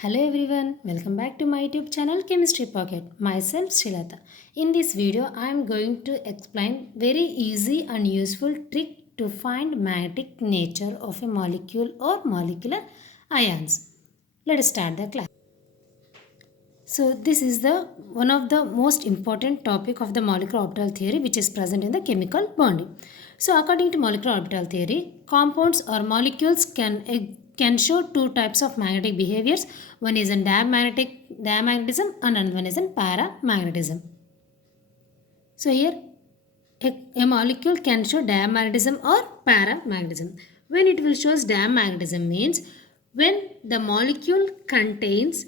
Hello everyone, welcome back to my YouTube channel Chemistry Pocket. Myself Sreelatha. In this video, I am going to explain very easy and useful trick to find magnetic nature of a molecule or molecular ions. Let us start the class. So this is the one of the most important topic of the molecular orbital theory which is present in the chemical bonding. So according to molecular orbital theory, compounds or molecules can show two types of magnetic behaviors. One is in diamagnetism and another one is in paramagnetism. So here a molecule can show diamagnetism or paramagnetism. When it will show diamagnetism means when the molecule contains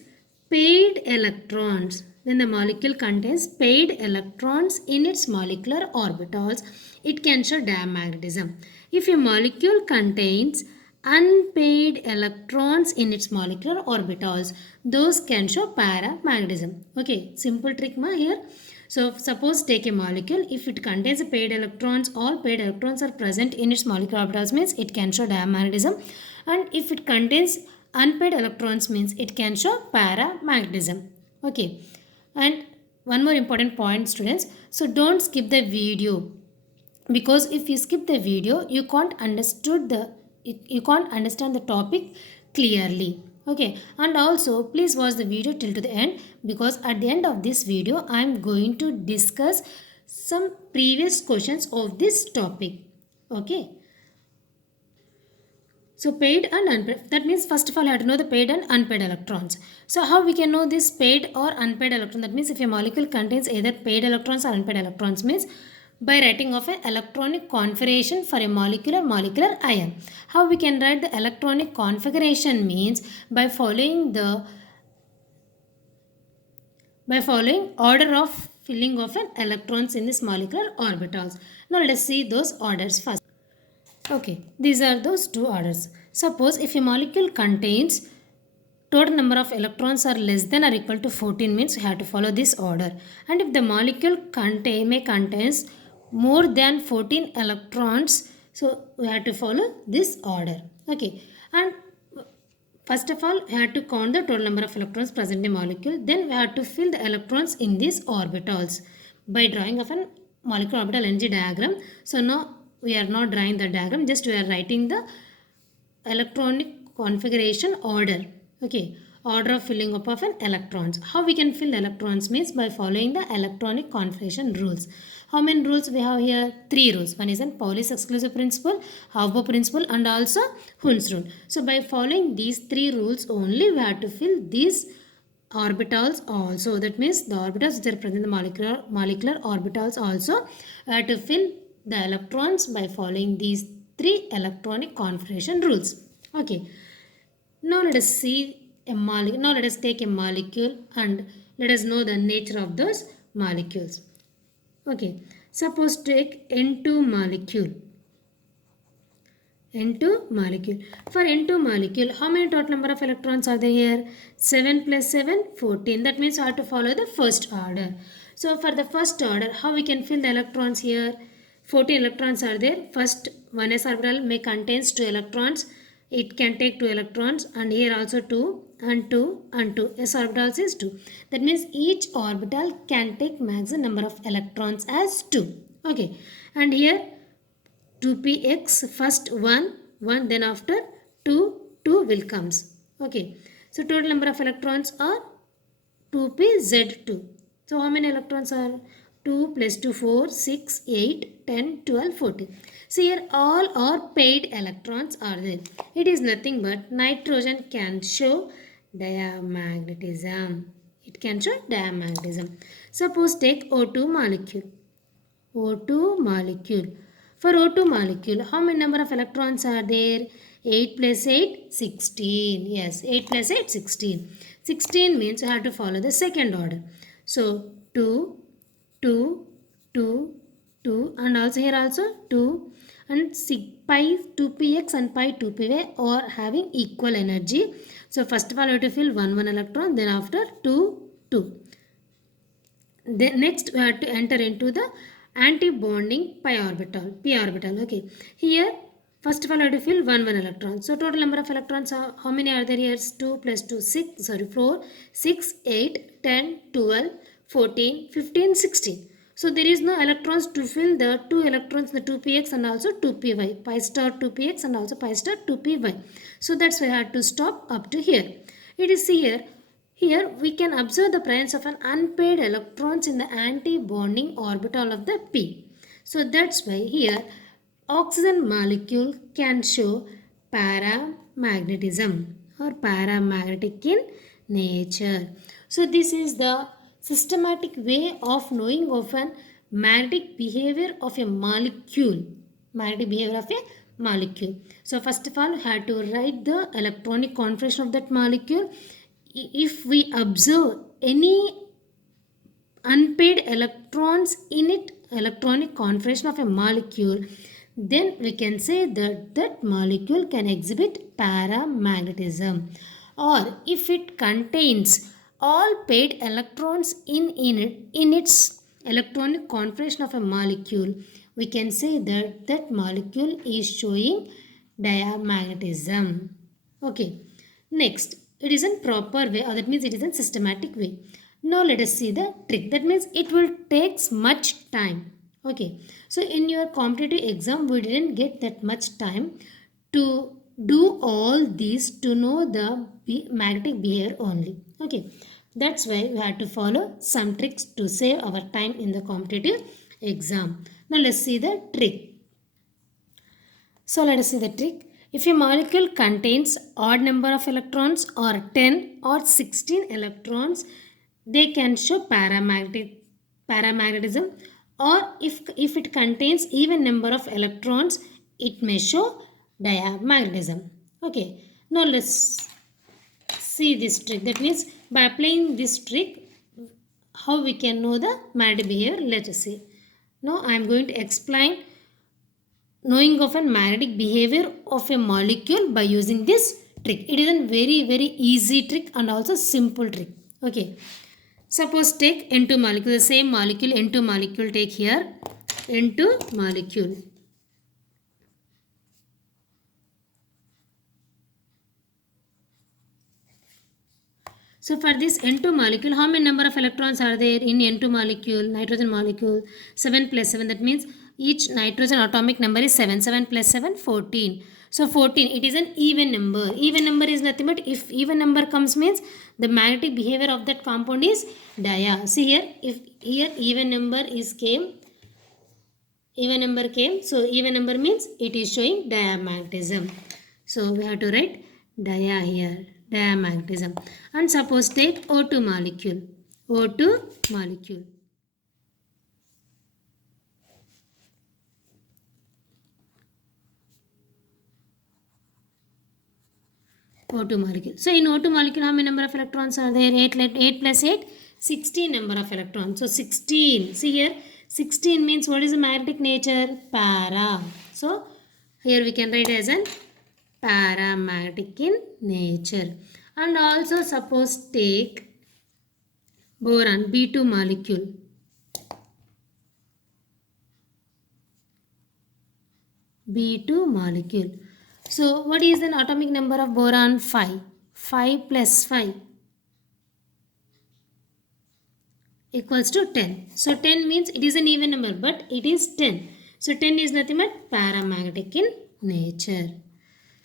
paired electrons. When the molecule contains paired electrons in its molecular orbitals, it can show diamagnetism. If a molecule contains unpaired electrons in its molecular orbitals, those can show paramagnetism. Okay, simple trick here. So suppose take a molecule, if it contains paired electrons, all paired electrons are present in its molecular orbitals means it can show diamagnetism, and if it contains unpaired electrons means it can show paramagnetism. Okay, and one more important point students, so don't skip the video, because if you skip the video you can't understand the topic clearly. Okay, and also please watch the video till to the end, because at the end of this video I am going to discuss some previous questions of this topic. Okay, so paired and unpaired, that means first of all I have to know the paired and unpaired electrons. So how we can know this paired or unpaired electron? That means if a molecule contains either paired electrons or unpaired electrons means by writing of an electronic configuration for a molecular ion. How we can write the electronic configuration means by following order of filling of an electrons in this molecular orbitals. Now let us see those orders first. Okay, these are those two orders. Suppose if a molecule contains total number of electrons are less than or equal to 14 means we have to follow this order. And if the molecule contains more than 14 electrons, so we have to follow this order. Okay, and first of all we have to count the total number of electrons present in the molecule. Then we have to fill the electrons in these orbitals by drawing of an molecular orbital energy diagram. So now we are not drawing the diagram, just we are writing the electronic configuration order. Okay, order of filling up of an electrons. How we can fill the electrons means by following the electronic configuration rules. How many rules we have here? 3 rules. One is in Pauli's exclusive principle, Haber principle, and also Hund's rule. So by following these 3 rules only we have to fill these orbitals also. That means the orbitals which are present in the molecular orbitals also we have to fill the electrons by following these 3 electronic configuration rules. Okay. Now let us see a molecule. Now let us take a molecule and let us know the nature of those molecules. Okay. Suppose take N2 molecule. N2 molecule. For N2 molecule, how many total number of electrons are there here? 7 plus 7, 14. That means I have to follow the first order. So for the first order, how we can fill the electrons here? 14 electrons are there. First 1s orbital may contains 2 electrons. It can take 2 electrons, and here also 2 and 2 and 2. S orbitals is 2. That means each orbital can take maximum number of electrons as 2. Okay. And here 2px, first 1, then after 2, 2 will comes. Okay. So total number of electrons are 2pz2. So how many electrons are? 2 plus 2, 4, 6, 8, 10, 12, 14. So here all are paired electrons are there. It is nothing but nitrogen can show diamagnetism. It can show diamagnetism. Suppose take O2 molecule. O2 molecule. For O2 molecule, how many number of electrons are there? 8 plus 8, 16. Yes, 8 plus 8, 16. 16 means you have to follow the second order. So 2, 2, 2, 2, and also here also 2, and pi 2px and pi 2py are having equal energy. So first of all you have to fill 1 electron, then after 2, 2. Then next we have to enter into the anti-bonding p orbital. Okay, here First of all, I have to fill 1 electron. So total number of electrons are, how many are there here? 2 plus 2, 6, sorry, 4, 6, 8, 10, 12, 14, 15, 16. So there is no electrons to fill the 2 electrons, the 2px and also 2py, pi star 2px and also pi star 2py. So that's why I had to stop up to here. It is here. Here we can observe the presence of an unpaired electrons in the anti-bonding orbital of the p. So that's why here oxygen molecule can show paramagnetism or paramagnetic in nature. So this is the systematic way of knowing of an magnetic behavior of a molecule. Magnetic behavior of a molecule. So first of all, we have to write the electronic configuration of that molecule. If we observe any unpaired electrons in it, electronic configuration of a molecule, then we can say that that molecule can exhibit paramagnetism. Or if it contains all paired electrons in its electronic configuration of a molecule, we can say that that molecule is showing diamagnetism. Okay. Next, it is in proper way, or that means it is in systematic way. Now let us see the trick. That means it will takes much time. Okay. So in your competitive exam, we didn't get that much time to do all these to know the magnetic behavior only. Okay. That's why we had to follow some tricks to save our time in the competitive exam. Now let's see the trick. So let us see the trick. If a molecule contains odd number of electrons or 10 or 16 electrons, they can show paramagnetism, or if it contains even number of electrons, it may show diamagnetism. Okay, now let's see this trick. That means by applying this trick, how we can know the magnetic behavior. Let us see. Now I am going to explain knowing of a magnetic behavior of a molecule by using this trick. It is a very easy trick and also simple trick. Okay. Suppose take N2 molecule, the same molecule N2 molecule, take here N2 molecule. So for this N2 molecule, how many number of electrons are there in N2 molecule, nitrogen molecule? 7 plus 7, that means each nitrogen atomic number is 7. 7 plus 7, 14. So 14, it is an even number. Even number is nothing but if even number comes means the magnetic behavior of that compound is dia. See here, if here even number came, so even number means it is showing diamagnetism. So we have to write dia here, diamagnetism. And suppose take O2 molecule, O2 molecule. O2 molecule. So in O2 molecule, how many number of electrons are there? 8 plus 8, 16 number of electrons. So 16. See here, 16 means what is the magnetic nature? Para. So here we can write as an paramagnetic in nature. And also suppose take boron, B2 molecule. B2 molecule. So what is the atomic number of boron? 5. 5 plus 5 equals to 10. So 10 means it is an even number, but it is 10. So 10 is nothing but paramagnetic in nature.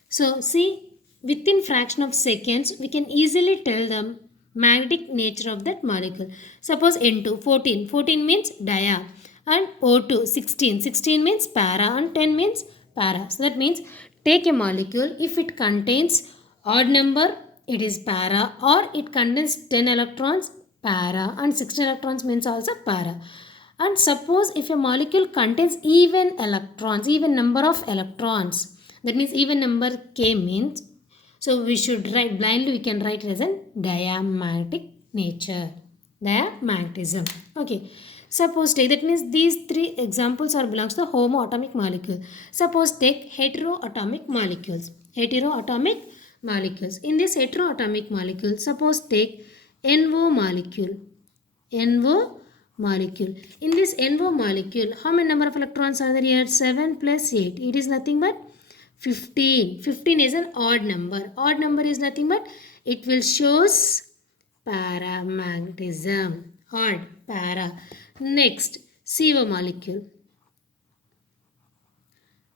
So see, within fraction of seconds, we can easily tell the magnetic nature of that molecule. Suppose N2, 14. 14 means dia. And O2, 16. 16 means para and 10 means para. So that means take a molecule, if it contains odd number, it is para, or it contains 10 electrons, para, and 16 electrons means also para. And suppose if a molecule contains even electrons, even number of electrons, that means even number k means, so we should write blindly, we can write it as a diamagnetic nature, diamagnetism. Okay. Suppose take, that means these three examples are belongs to the homoatomic molecule. Suppose take heteroatomic molecules. Heteroatomic molecules. In this heteroatomic molecule, suppose take NO molecule. NO molecule. In this NO molecule, how many number of electrons are there here? 7 plus 8. It is nothing but 15. 15 is an odd number. Odd number is nothing but it will shows paramagnetism. Odd, para. Next, CO molecule.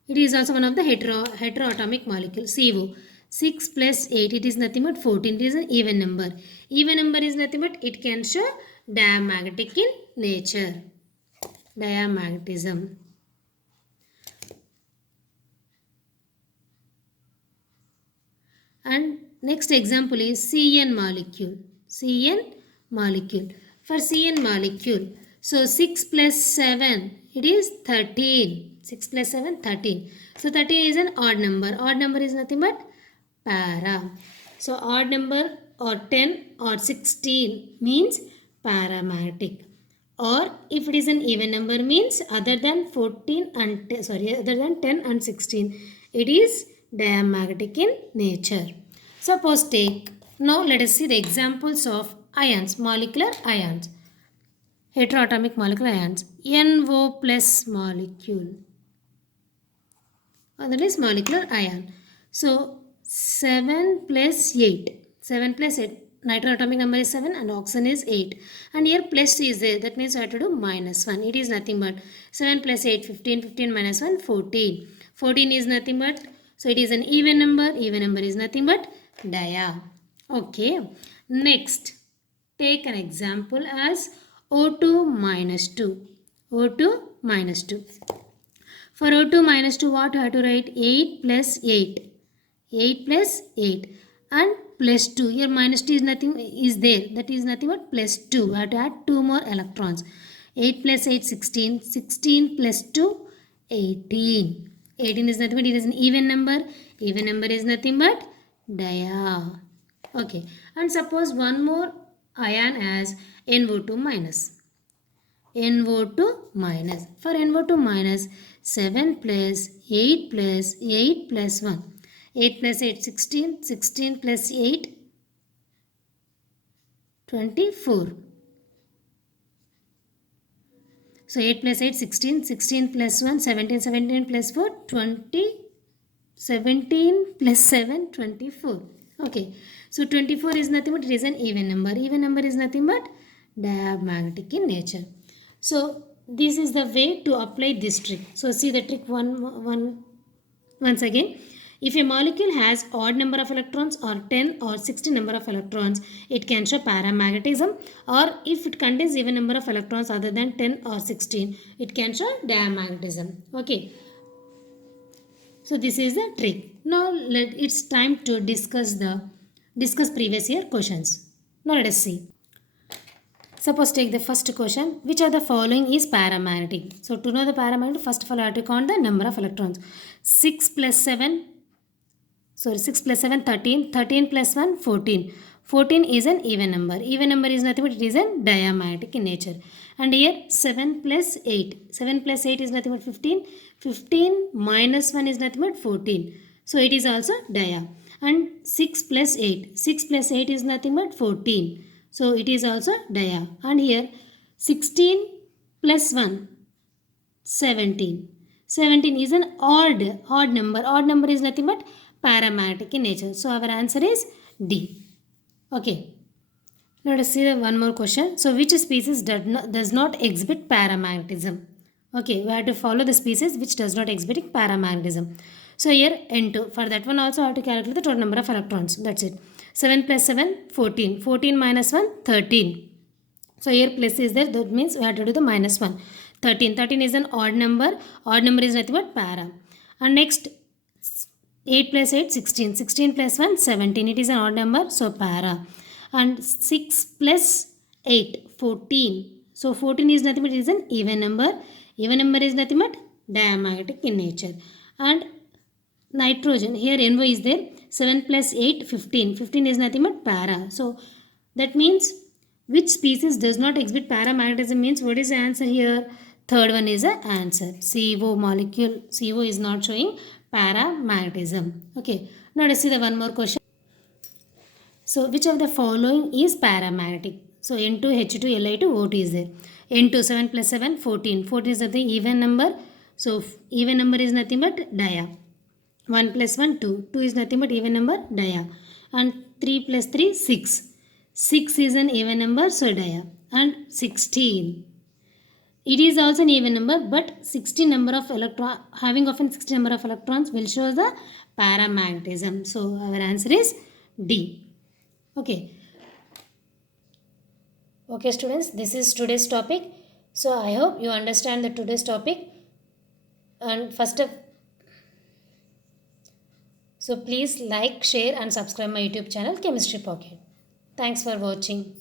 It is also one of the heteroatomic molecule. CO. 6 plus 8, it is nothing but 14. It is an even number. Even number is nothing but it can show diamagnetic in nature. Diamagnetism. And next example is CN molecule. CN molecule. For CN molecule, so 6 plus 7, it is 13. 6 plus 7, 13. So 13 is an odd number. Odd number is nothing but para. So odd number or 10 or 16 means paramagnetic. Or if it is an even number means other than 14 and other than 10 and 16, it is diamagnetic in nature. Suppose take, now let us see the examples of ions, molecular ions, heteroatomic molecular ions. NO plus molecule, that is molecular ion. So 7 plus 8, 7 plus 8, nitrogen atomic number is 7 and oxygen is 8, and here plus is there, that means I have to do minus 1. It is nothing but 7 plus 8, 15, 15 minus 1, 14. 14 is nothing but, so it is an even number is nothing but dia. Okay, next take an example as O2 minus 2. O2 minus 2. For O2 minus 2, what I have to write? 8 plus 8. 8 plus 8 and plus 2. Here minus 2 is nothing, is there. That is nothing but plus 2. I have to add 2 more electrons. 8 plus 8, 16. 16 plus 2, 18. 18 is nothing but it is an even number. Even number is nothing but dia. Okay. And suppose one more ion as NO2 minus. NO2 minus. For NO2 minus, 7 plus 8 plus 8 plus 1. 8 plus 8, 16. 16 plus 8, 24. So 8 plus 8, 16. 16 plus 1, 17. 17 plus 4, 20. 17 plus 7, 24. Okay. So 24 is nothing but it is an even number. Even number is nothing but diamagnetic in nature. So this is the way to apply this trick. So see the trick once again. If a molecule has odd number of electrons or 10 or 16 number of electrons, it can show paramagnetism, or if it contains even number of electrons other than 10 or 16, it can show diamagnetism. Okay. So this is the trick. Now it's time to discuss previous year questions. Now let us see. Suppose take the first question. Which of the following is paramagnetic? So to know the paramagnetic, first of all I have to count the number of electrons. 6 plus 7, 13. 13 plus 1, 14. 14 is an even number. Even number is nothing but it is a diamagnetic in nature. And here 7 plus 8. 7 plus 8 is nothing but 15. 15 minus 1 is nothing but 14. So it is also dia. And 6 plus 8. 6 plus 8 is nothing but 14. So it is also dia. And here 16 plus 1, 17. 17 is an odd number. Odd number is nothing but paramagnetic in nature. So our answer is D. Okay. Now let us see one more question. So which species does not exhibit paramagnetism? Okay, we have to follow the species which does not exhibit paramagnetism. So here N2. For that one also I have to calculate the total number of electrons. That's it. 7 plus 7, 14. 14 minus 1, 13. So here plus is there. That means we have to do the minus 1. 13. 13 is an odd number. Odd number is nothing but para. And next 8 plus 8, 16. 16 plus 1, 17. It is an odd number. So para. And 6 plus 8, 14. So 14 is nothing but it is an even number. Even number is nothing but diamagnetic in nature. And nitrogen, here NO is there. 7 plus 8, 15. 15 is nothing but para. So that means which species does not exhibit paramagnetism means what is the answer here? Third one is the answer. CO molecule. CO is not showing paramagnetism. Okay. Now let's see the one more question. So which of the following is paramagnetic? So N2, H2, Li2, O2 is there. N2 7 plus 7, 14. 14 is the even number. So even number is nothing but dia. 1 plus 1 2. 2 is nothing but even number, dia. And 3 plus 3 6. 6 is an even number, so dia. And 16. It is also an even number, but 60 number of electron, having often 60 number of electrons will show the paramagnetism. So our answer is D. Okay. Okay students, this is today's topic. So I hope you understand the today's topic. And first of, so please like, share and subscribe my YouTube channel Chemistry Pocket. Thanks for watching.